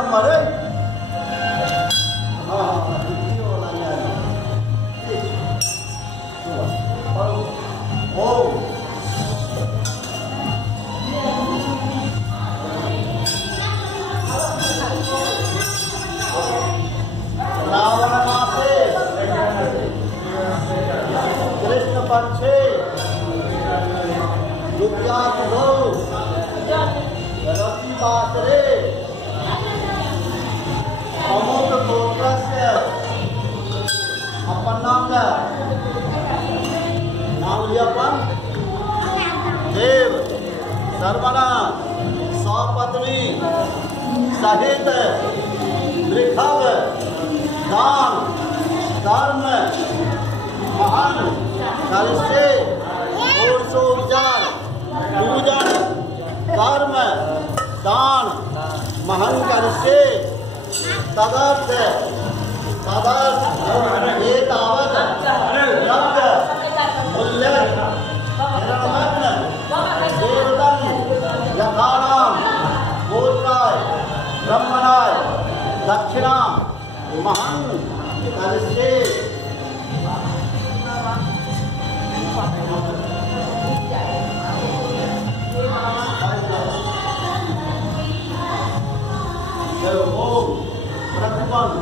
Number है। कृष्ण पक्षे रति पात्रे अमोघ गोत्रस्य अपन नाम क्या नाम लिया अपन देव सर्वना सपत्नी सहित वृषभ दान धर्म महान कलशे पुरुषोपचार पूजन कर्म दान महन कलशे तदर्थ एतावत् यज्ञ मूल्य हिरण्मग्न देवतं यथानां गोत्राय ब्रह्मणाय दक्षिणा महन कलशे ओम प्रतिपन्न